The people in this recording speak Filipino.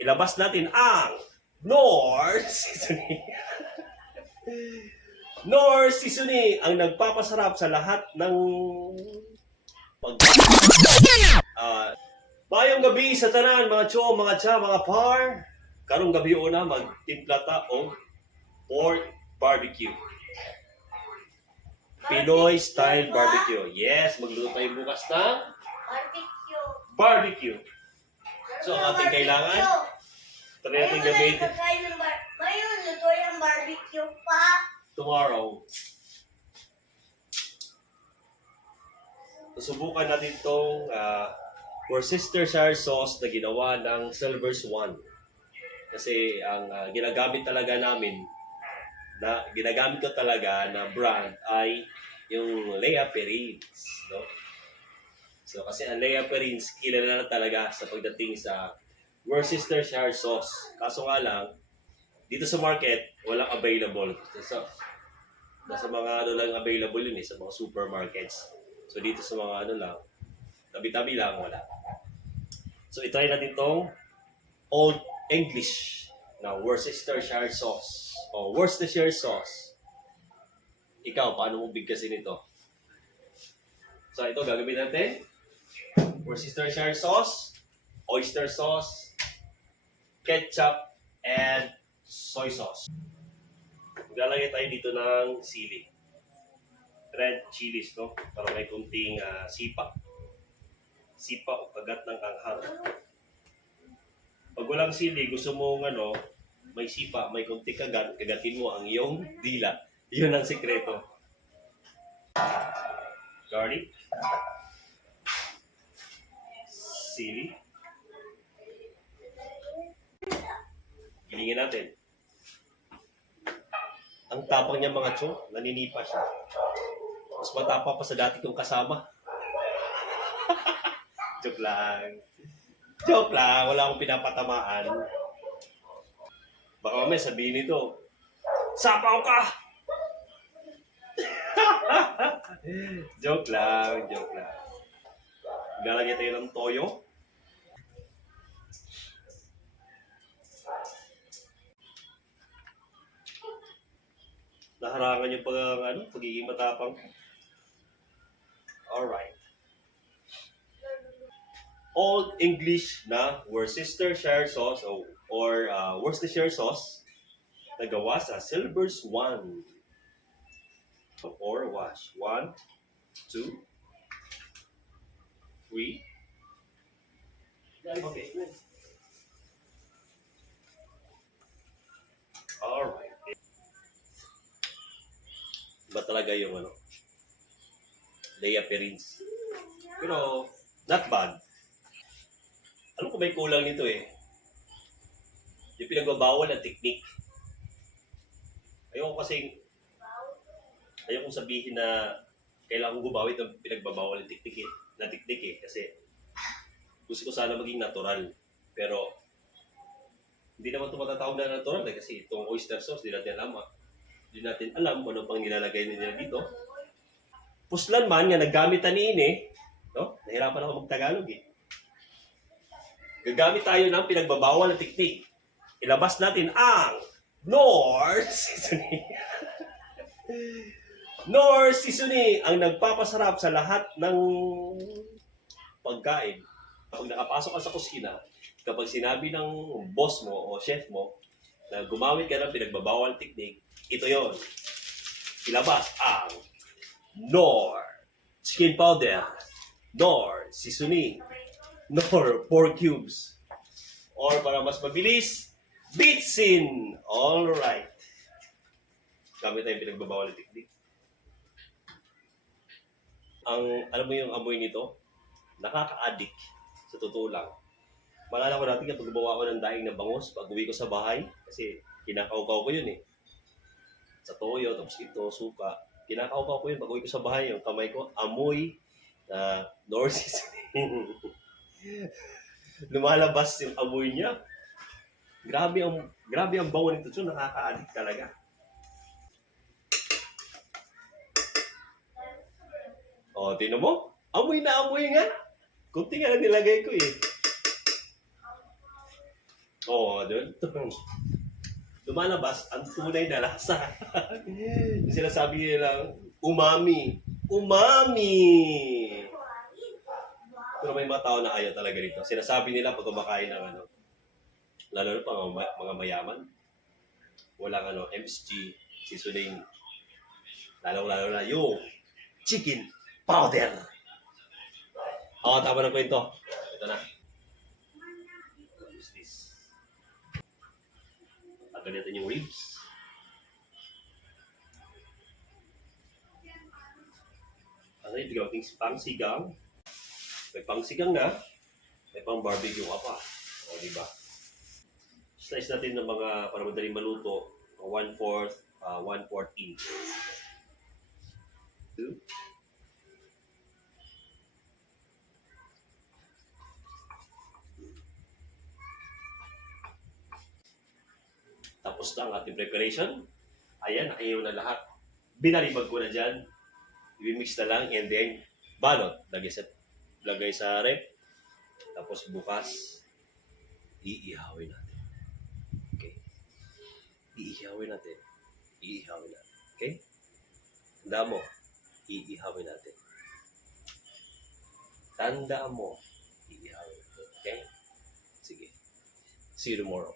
ilabas natin ang Knorr Seasoning. Knorr Seasoning ang nagpapasarap sa lahat ng pagkain. Mayong gabi sa tanan, mga cho, mga cha, mga par. Karong gabi una, magtimpla ta o pork barbecue. Pinoy style barbecue. Yes, magluto tayo bukas ng barbecue. So, ang ating kailangan, ito na ating gamitin. Ngayon, luto yung barbecue pa. Tomorrow. Susubukan natin itong Worcestershire sauce na ginawa ng Silver Swan. Kasi ang ginagamit ko talaga na brand ay yung Lea Perrins, no? So kasi ang Lea Perrins kilala na talaga sa pagdating sa Worcestershire sauce. Kaso nga lang, dito sa market, walang available. So, nasa mga lang available yun sa mga supermarkets. So dito sa mga tabi-tabi lang, wala. So itry natin itong Old English na Worcestershire sauce. O Worcestershire sauce. Ikaw, paano mo bigkasin ito? So ito, gagawin natin. Worcestershire sauce, oyster sauce, ketchup, and soy sauce. Maglalagay tayo dito ng sili. Red chilies, no? Para may kunting sipa. Sipa o kagat ng anghang. Pag walang sili, gusto mo may sipa, may kunting kagat, kagatin mo ang iyong dila. Yun ang sikreto. Garlic. Sili. Gilingin natin. Ang tapang niya mga cho, naninipa siya. Mas matapang pa sa dati kong kasama. Joke lang. Joke lang, wala akong pinapatamaan. Baka mamaya sabihin nito, sapaw ka! Joke lang, joke lang. Lalagay tayo ng toyo. Naharangan yung pagiging matapang. Alright. Old English na Worcestershire sauce or Worcestershire sauce na gawa sa Silver Swan. Or wash. 1, 2, 3. Okay. Alright. Iba talaga yung Lea Perrins. Pero, not bad. Alam ko may kulang nito Yung pinagbabawal na technique. Ayoko sabihin na kailangan kong gumawit ng pinagbabawal na technique kasi gusto ko sana maging natural. Pero, hindi naman ito matatawag na natural kasi itong oyster sauce, di natin alam kung ano pang nilalagay nila dito. Puslan man nga naggamit ni no? Nahirapan ako mag-Tagalog Gagamit tayo ng pinagbabawal na teknik. Ilabas natin ang Knorr Seasoning. Knorr Seasoning ang nagpapasarap sa lahat ng pagkain. Kapag nakapasok ka sa kusina, kapag sinabi ng boss mo o chef mo na gumamit ka ng pinagbabawal na teknik, ito yon. Ilabas ang Knorr chicken powder, Knorr seasoning, Knorr 4 cubes. Or para mas mabilis, Bitsin! Alright. Gamit tayong pinagbabawal na teknik. Alam mo yung amoy nito? Nakaka-addict. Sa totoo lang. Maalala ko natin kapag gumawa ko ng daing na bangus, pag uwi ko sa bahay, kasi kinakaukaw ko yun Sa toyo, tapos ito, suka. Kinakaukaw ko yun. Pag uwi ko sa bahay, yung kamay ko, amoy na Knorr seasoning. Lumalabas yung amoy niya. Grabe ang bango nito. So, nakaka-addict talaga. O, tinan mo? Amoy na amoy nga. Kunti nga lang nilagay ko Oo, doon. Lumalabas ang tunay na lasa. Yung sinasabi nila, umami. Umami! Pero may mga tao na ayaw talaga rito. Sinasabi nila pag kumakain ng ano, lalo na pang mga mayaman, walang ano, MSG, seasoning, lalo na yung chicken powder. Oo, tama ng kwento. Ito na. What is this? Tagal natin yung ribs. Ano yung tigawing pangsigang? May pangsigang na, may pang barbecue ka pa. O, diba? Slice natin ng mga, para madaling maluto, 1/4, 1/4 inch. Tapos na ang ating preparation. Ayan, nakayaw na lahat. Binalibag ko na dyan. I-mix na lang and then balot. Lagay sa rep. Tapos bukas, iihawin natin. Okay? Iihawin natin. Iihawin natin. Okay? Tandaan mo, iihawin natin. Tandaan mo, iihawin natin. Okay? Sige. See you tomorrow.